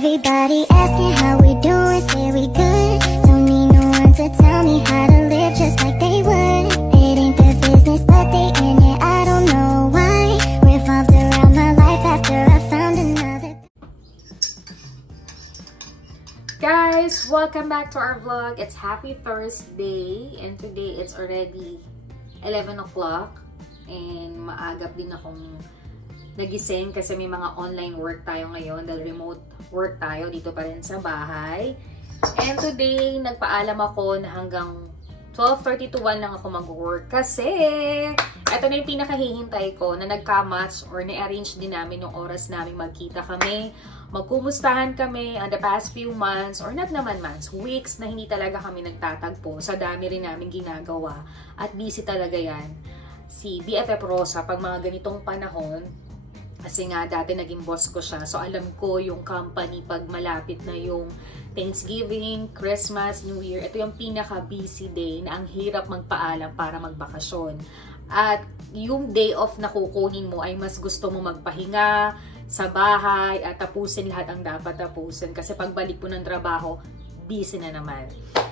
Everybody asking how we doing, say we good. Don't need no one to tell me how to live just like they would. It ain't their business, but they in it, I don't know why. Revolved around my life after I found another. Guys, welcome back to our vlog. It's happy Thursday and today it's already 11 o'clock and maagap din akong nagising kasi may mga online work tayo ngayon dahil remote work tayo dito pa rin sa bahay. And today, nagpaalam ako na hanggang 12:30 to 1 lang ako mag-work kasi ito na yung pinakahihintay ko na nagka-match or na-arrange din namin yung oras namin magkita kami, magkumustahan kami on the past few months or not naman months, weeks na hindi talaga kami nagtatagpo sa dami rin namin ginagawa at busy talaga yan. Si BFF Rosa pag mga ganitong panahon, kasi nga dati naging boss ko siya, so alam ko yung company pag malapit na yung Thanksgiving, Christmas, New Year, ito yung pinaka-busy day na ang hirap magpaalam para magbakasyon. At yung day off na kukunin mo ay mas gusto mo magpahinga sa bahay at tapusin lahat ang dapat tapusin kasi pagbalik mo ng trabaho, busy na naman.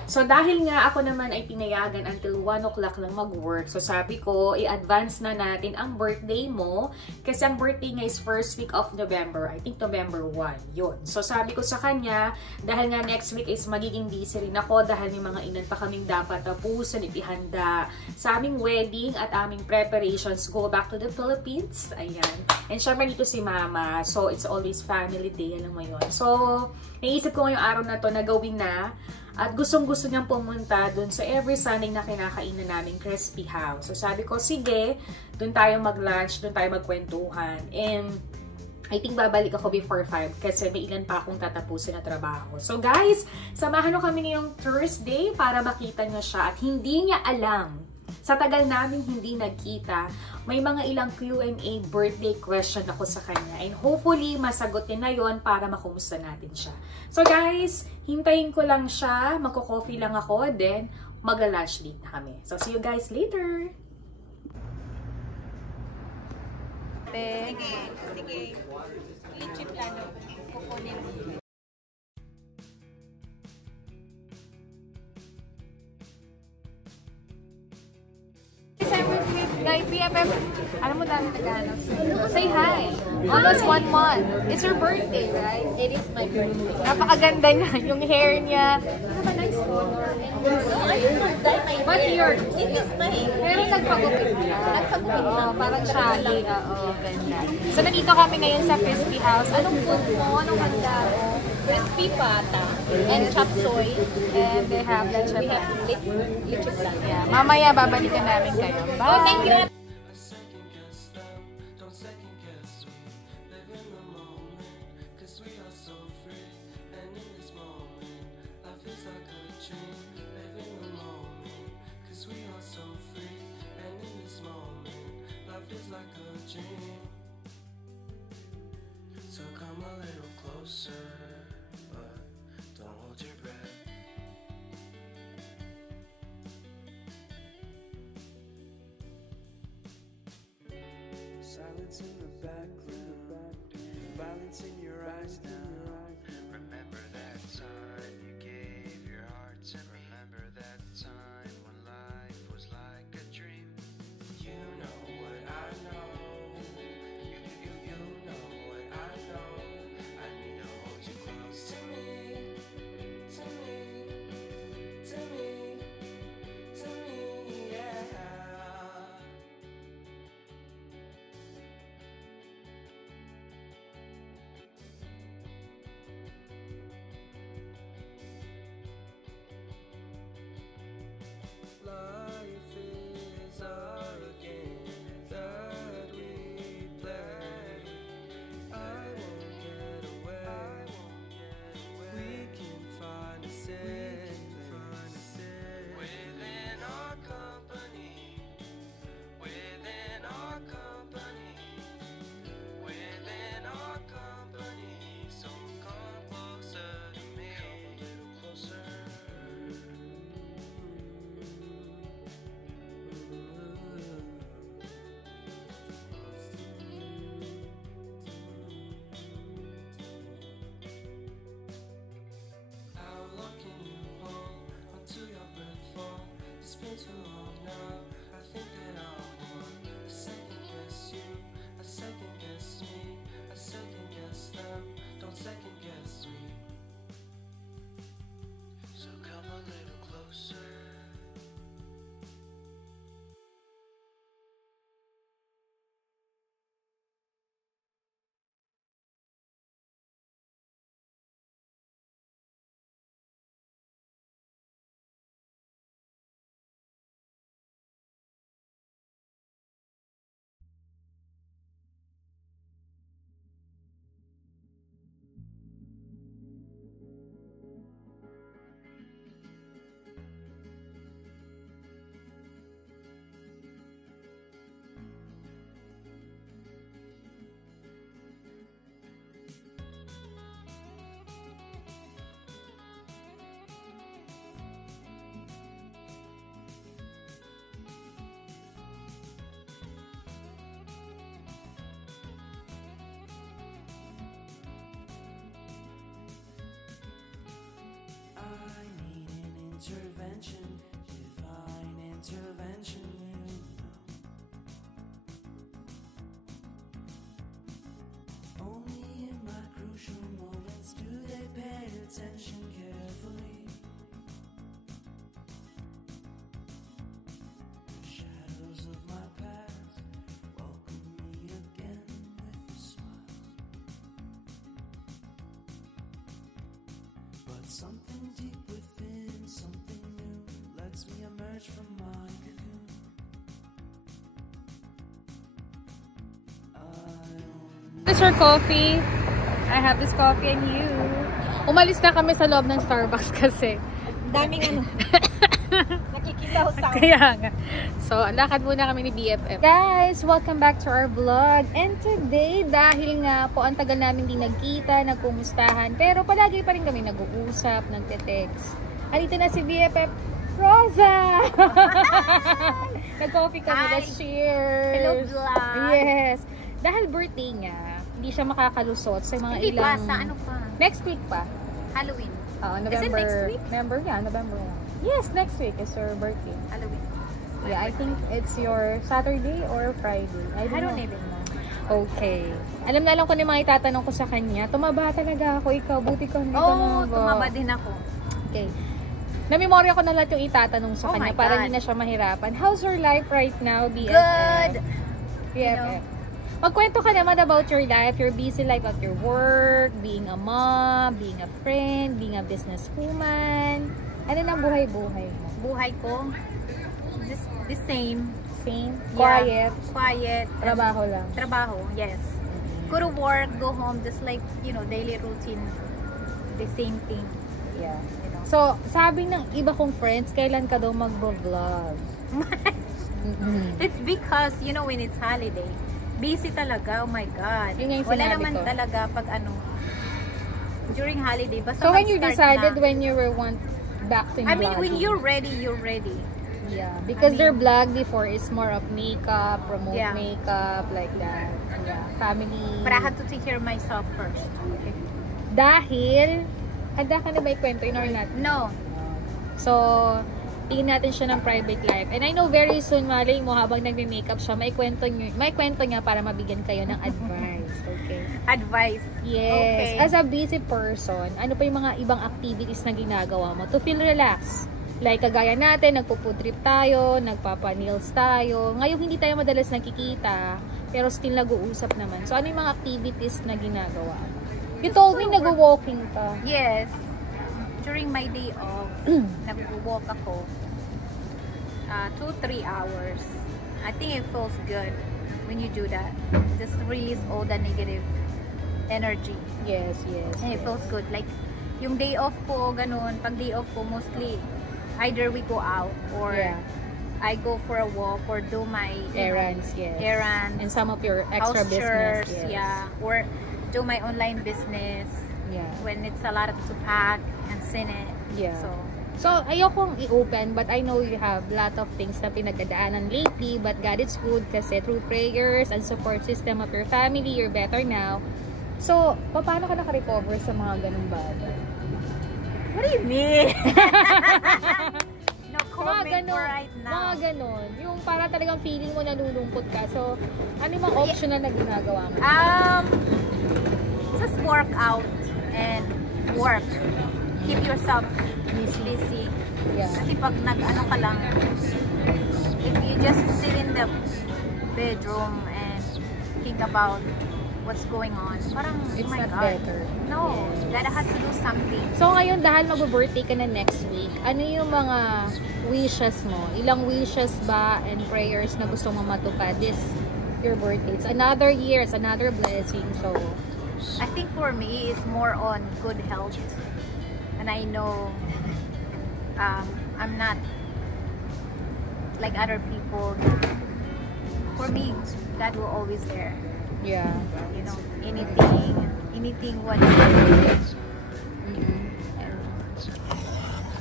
So, dahil nga ako naman ay pinayagan until 1 o'clock lang mag-work, so sabi ko, i-advance na natin ang birthday mo kasi ang birthday niya is first week of November. I think November 1. Yun. So, sabi ko sa kanya, dahil nga next week is magiging busy rin ako dahil may mga inan pa kaming dapat tapusin, ipihanda sa aming wedding at aming preparations go back to the Philippines. Ayan. And syempre dito si Mama. So, it's always family day. Alam mo yun. So, naisip ko ngayong araw na to na gawin na. At gustong-gusto niyang pumunta dun sa every Sunday na kinakainan namin Crispy House. So sabi ko, sige, dun tayo mag-lunch, dun tayo magkwentuhan. And I think babalik ako before 5 kasi may ilan pa akong tatapusin na trabaho. So guys, samahan nyo kami ngayong Thursday para makita nyo siya. At hindi niya alam, sa tagal namin hindi nagkita, may mga ilang Q&A birthday question ako sa kanya. And hopefully, masagutin na yon para makumusta natin siya. So guys, hintayin ko lang siya. Magko-coffee lang ako. Then, magla-lunch date na kami. So see you guys later! Sige. Legit plano. Kukunin mo. Guys, BFF, alam mo dami nag-ano. Say hi. Almost 1 month. It's your birthday, right? It is my birthday. Napakaganda niya. Yung hair niya. Have a nice color. What year? It is mine. Pero nagpagupit niya. Oo, parang shaggy. Oo, ganda. So, nandito kami ngayon sa Crispy House. Anong food mo? Anong handa mo? Crispy pata and chop soy. And they have that chop. We have lechon lang. Yeah. Mamaya babalikan namin kayo. Bye! Oh, thank you! So come a little closer, but don't hold your breath. Silence in the background, violence in your eyes now. Remember that time you gave your heart to me. Remember that time when life was like a dream. You know what I know. You know what I know. I need to hold you close to me, to me, to me, to me, yeah. Life is a game that we play. I won't get away. We can find a safe within our company. Within our company. Within our company. So come closer to me. Come a little closer. too long now. I think that I want to second guess you, I second guess me, I second guess them. Don't second guess me. So come a little closer. I need an intervention, divine intervention, you know. Only in my crucial moments do they pay attention carefully. The shadows of my past welcome me again with a smile. But something deep within, something new, lets me emerge from my cocoon. This is your coffee. I have this coffee and you. Umalis na kami sa loob ng Starbucks kasi. Daming ano. Nakikilaw sound. Kaya nga. So, lakad muna kami ni BFF. Guys, welcome back to our vlog. And today, dahil nga po ang tagal namin di nagkita, nagkumustahan, pero palagi pa rin kami nag-uusap, nagte-text. Andito na si BFF Rosa! Nag-coffee kami. Hi. Let's cheers! Hello, vlog! Yes! Dahil birthday niya, hindi siya makakalusot sa mga Hindi pa, ilang... sa ano pa? Next week pa. Halloween. November. Is it next week? November. Yes, next week is your birthday. Halloween. Yeah, I think it's your Saturday or Friday. I don't even know. know. Okay. Alam na alam ko na yung mga itatanong ko sa kanya. Tumaba talaga ako. Ikaw, buti ka hindi ka Oh, tumaba. tumaba din ako. Okay. Namemorya ko na lahat yung itatanong sa Oh kanya my para God. hindi na siya mahirapan. How's your life right now, BFF? Good! BFF. Magkwento ka naman about your life, your busy life at your work, being a mom, being a friend, being a businesswoman. Ano nang buhay-buhay mo? Buhay ko, the same. Same? Yeah. Quiet? Quiet. Trabaho lang? Trabaho, yes. Go to work, go home, just like, daily routine. The same thing. Yeah. You know. So, sabi ng iba kong friends, kailan ka daw mag-vlog? It's because, when it's holiday, busy talaga, oh my God. Yun nga yung Wala sinabi naman ko. talaga pag during holiday, basta So, when you mag-start decided na. when you were back to I mean, when vlogging? you're ready, you're ready. Yeah, because I their mean- vlog before is more of makeup, promote Yeah. makeup, like that. Yeah, family. But I had to take care of myself first. Dahil, handa ka na ba ikwento in or not? No. So, tingin natin siya ng private life. And I know very soon, malay mo, habang nagme-makeup siya, may kwento niya para mabigyan kayo ng advice. Okay? Advice. Yes. Okay. As a busy person, ano pa yung mga ibang activities na ginagawa mo to feel relaxed? Like, kagaya natin, nagpo-food trip tayo, nagpapa-nails tayo. Ngayon, hindi tayo madalas nakikita, pero still nag-uusap naman. So, ano yung mga activities na ginagawa mo? You told me nag-walking ka. Yes. During my day off, nag-walk ako 2-3 hours. I think it feels good when you do that. Just release all the negative energy. Yes, yes. And it feels good. Like, yung day off ko, ganun. Pag day off ko, mostly, either we go out or Yeah. I go for a walk or do my Errands, yes. errands, And some of your extra house business. chores, Yes. yeah, or do my online business Yeah. when it's a lot to pack and send it. Yeah. So, ayokong i-open, but I know you have a lot of things na pinagdadaanan lately, but God is good kasi through prayers and support system of your family, you're better now. So, paano ka naka-recover sa mga ganung bagay? what do you mean? No, performing for right now. Mga ganon. Yung para talagang feeling mo nalulungkot ka. So, ano yung mga optional na ginagawa mo? Just work out and work. Keep yourself busy. Yeah. Kasi pag nag-ano ka lang, if you just sit in the bedroom and think about what's going on, parang, It's oh my not God. better. No, gotta have to do something. So ngayon, dahil mag-birthday ka na next week, ano yung mga wishes mo? Ilang wishes ba and prayers na gusto mo matupad this your birthday? It's another year, it's another blessing. So, I think for me, it's more on good health. And I know I'm not like other people. For me, God will always there. yeah. You know, anything what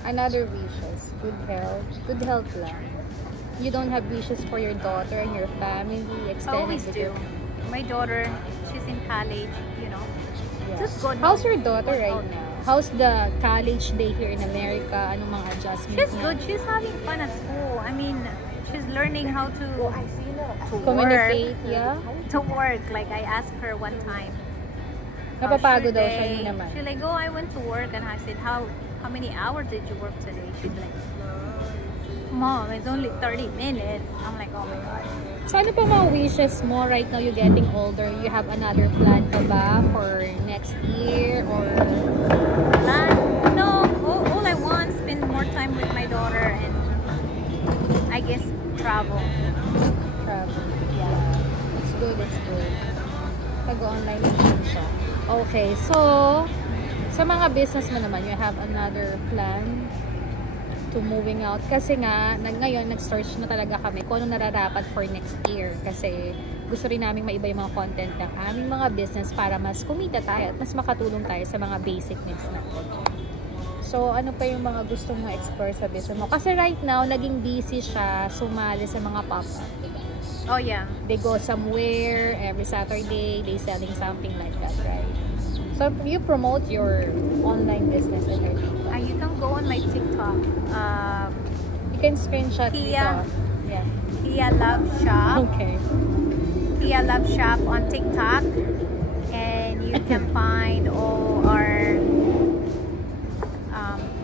Another wishes, good health lang. You don't have wishes for your daughter and your family, I extended always do. My daughter, she's in college, you know. Yeah. Just good. How's your daughter right now? How's the college day here in America? Anong mga adjustments She's niya? good. She's having fun at school. I mean, she's learning how to Communicate, work. yeah? To work. Like I asked her one time. Napapagod daw "How's siya, your yun day?" naman. She's like, "Oh, I went to work," and I said, "How many hours did you work today?" She's like, "Mom, it's only 30 minutes." I'm like, "Oh my God." So ano pa mga wishes mo right now you're getting older? You have another plan pa ba for next year or No, all I want is spend more time with my daughter and I guess travel. travel? Yeah. It's good. Pag-online din siya. Okay, so sa mga business mo naman, you have another plan to moving out kasi nga ngayon nag-search na talaga kami kung ano nararapat for next year kasi gusto rin namin maiba yung mga content ng aming mga business para mas kumita tayo at mas makatulong tayo sa mga basic needs natin. So ano pa yung mga gusto mong explore sa business mo? Kasi right now naging busy siya sumali sa mga pop-up. Oh yeah. They go somewhere every Saturday, they selling something like that, right? So you promote your online business and your TikTok. You can go on my TikTok. You can screenshot Kia. dito. Yeah. Kia Love Shop. Okay. Kia Love Shop on TikTok. And you can find all our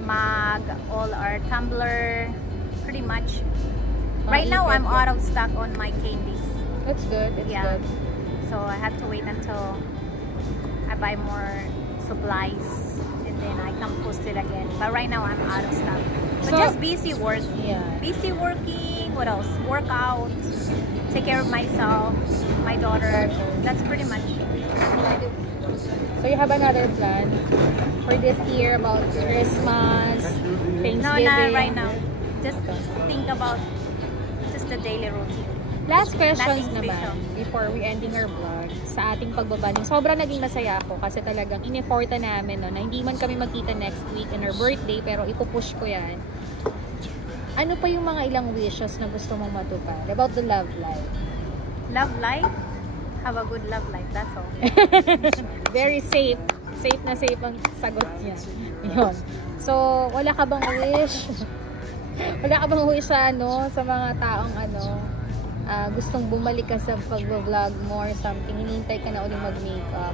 mug, all our Tumblr, pretty much. Right now, I'm out of stock on my candies. That's good. It's Yeah. good. So I have to wait until I buy more supplies and then I can post it again. But right now, I'm out of stock. But So- just busy working. Yeah. Busy working. What else? Workout. Take care of myself, my daughter. That's pretty much it. So you have another plan for this year about Christmas, Thanksgiving? No, not right now. Just think about just the daily routine. Last questions Nothing naman special. before we ending our vlog sa ating pagbabaling. Sobrang naging masaya ako kasi talagang in-efforta namin no, na hindi man kami magkita next week in our birthday pero ipupush ko yan. Ano pa yung mga ilang wishes na gusto mong matupad about the love life? Love life. Have a good love life. That's all. Very safe. Safe na safe ang sagot niya. Yun. So, wala ka bang wish? Wala ka bang wish sa sa mga taong gustong bumalik ka sa pag-vlog mo or something, hinihintay ka na ulit mag-makeup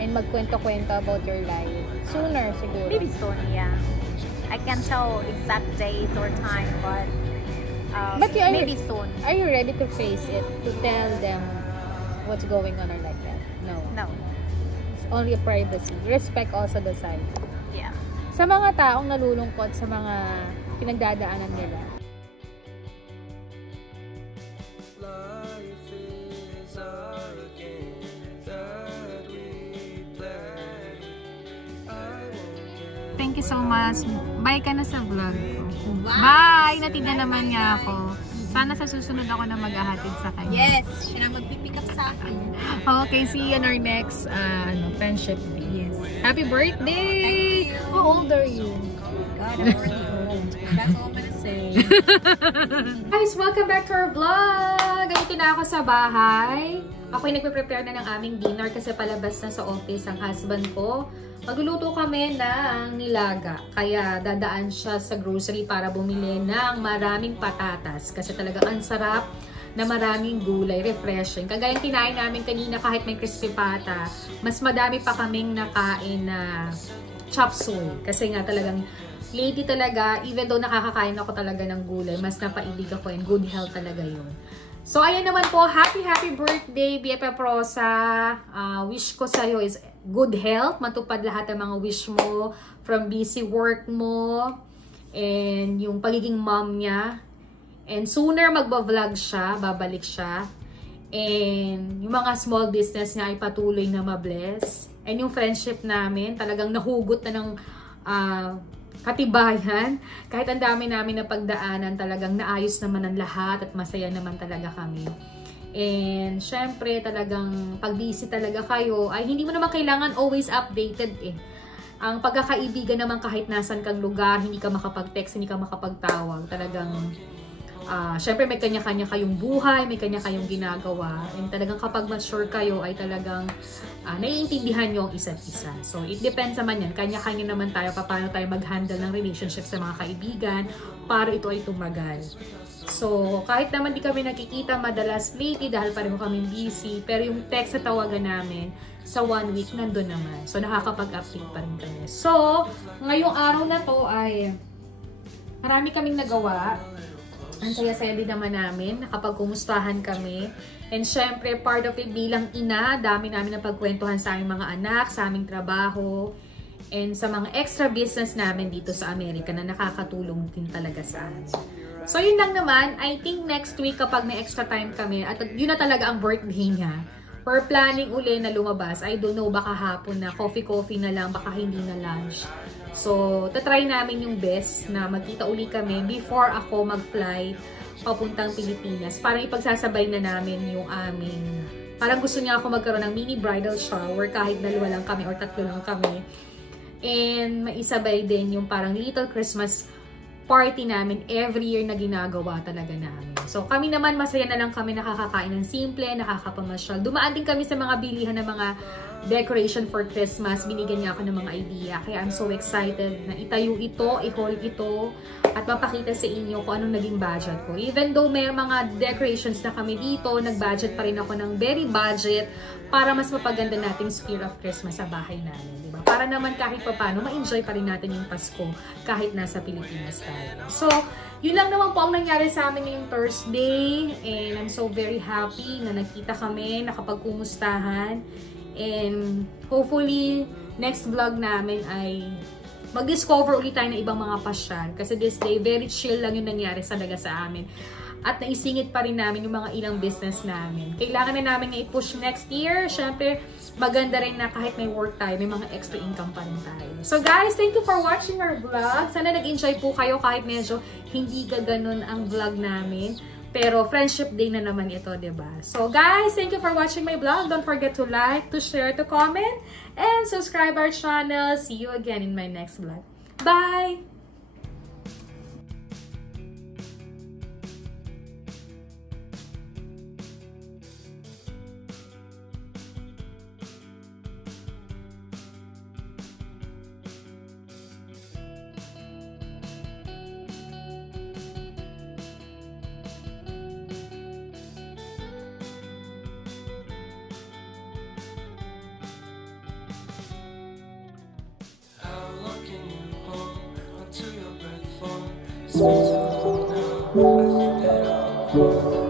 and magkwento-kwento about your life? Sooner, siguro. Maybe soon, yeah. I can't tell exact date or time, but maybe soon. Are you ready to face it? To tell them what's going on or like that? No. No. It's only a privacy. Respect also the side. Yeah. Sa mga taong nalulungkot sa mga pinagdadaanan nila, Life is a game that we play. I won't get thank you so much. Bye ka na sa vlog ko. Bye! Natida naman niya ako. Sana sa susunod ako na maghahatid sa kanya. Yes, siya na magpipick up sa akin. Okay, see you on our next friendship day. Yes. Happy birthday! Thank you. How old are you? God, I'm already old. That's all I'm gonna say. Guys, welcome back to our vlog! Ganito na ako sa bahay. Ako'y nagpe-prepare na ng aming dinner kasi palabas na sa office ang husband ko. Magluluto kami ng nilaga. Kaya dadaan siya sa grocery para bumili ng maraming patatas. Kasi talagang ang sarap na maraming gulay, refreshing. Kagaya kinain namin kanina kahit may crispy pata, mas madami pa kaming nakain na chop suey. Kasi nga talagang lady talaga, even though nakakakain ako talaga ng gulay, mas napaibig ako and good health talaga yun. So, ayan naman po, happy birthday, BFF Rosa. Wish ko sa'yo is good health, matupad lahat ng mga wish mo from busy work mo and yung pagiging mom niya. And sooner magba-vlog siya, babalik siya. And yung mga small business niya ay patuloy na mabless. And yung friendship namin, talagang nahugot na ng katibayan. Kahit ang dami namin na pagdaanan, talagang naayos naman ang lahat at masaya naman talaga kami. And syempre talagang pag busy talaga kayo, ay hindi mo naman kailangan always updated eh. Ang pagkakaibigan naman kahit nasan kang lugar, hindi ka makapag-text, hindi ka makapagtawag, talagang syempre may kanya-kanya kayong buhay, may kanya kayong ginagawa. And talagang kapag mature kayo ay talagang naiintindihan nyo ang isa't isa. So it depends naman yan. Kanya-kanya naman tayo paano tayo mag-handle ng relationship sa mga kaibigan para ito ay tumagal. So kahit naman di kami nakikita madalas lately dahil pareho kami busy, pero yung text sa tawagan namin sa 1 week nandun naman. So nakakapag-update pa rin kami. So ngayong araw na to ay marami kaming nagawa. Ang saya-saya din naman namin, nakapagkumustahan kami. And syempre, part of it bilang ina, dami namin na pagkwentuhan sa aming mga anak, sa aming trabaho, and sa mga extra business namin dito sa Amerika na nakakatulong din talaga sa amin. So yun lang naman, I think next week kapag may extra time kami, at yun na talaga ang birthday niya, we're planning uli na lumabas. I don't know, baka hapon na, coffee na lang, baka hindi na lunch. So, tatry namin yung best na magkita uli kami before ako mag-fly papuntang Pilipinas. Parang ipagsasabay na namin yung aming... Parang gusto niya ako magkaroon ng mini bridal shower kahit 2 lang kami or 3 lang kami. And maisabay din yung parang little Christmas party namin every year na ginagawa talaga namin. So, kami naman masaya na lang kami nakakakain ng simple, nakakapamasyal. Dumaan din kami sa mga bilihan ng mga decoration for Christmas. Binigyan niya ako ng mga idea. Kaya I'm so excited na itayo ito, i-haul ito, at mapakita sa inyo kung anong naging budget ko. Even though may mga decorations na kami dito, nag-budget pa rin ako ng very budget para mas mapaganda nating spirit of Christmas sa bahay namin. Diba? Para naman kahit paano, ma-enjoy pa rin natin yung Pasko kahit nasa Pilipinas tayo. So, yun lang naman po ang nangyari sa amin ngayong Thursday. And I'm so very happy na nagkita kami, nakapagkumustahan. And hopefully, next vlog namin ay mag-discover ulit tayo ng ibang mga pasyal. Kasi this day, very chill lang yung nangyari talaga sa amin. At naisingit pa rin namin yung mga ilang business namin. Kailangan na namin na i-push next year. Siyempre, maganda rin na kahit may work tayo, may mga extra income pa rin tayo. So guys, thank you for watching our vlog. Sana nag-enjoy po kayo kahit medyo hindi ka ganun ang vlog namin. Pero friendship day na naman ito, diba? So guys, thank you for watching my vlog. Don't forget to like, to share, to comment, and subscribe our channel. See you again in my next vlog. Bye! Speak to me now, I think that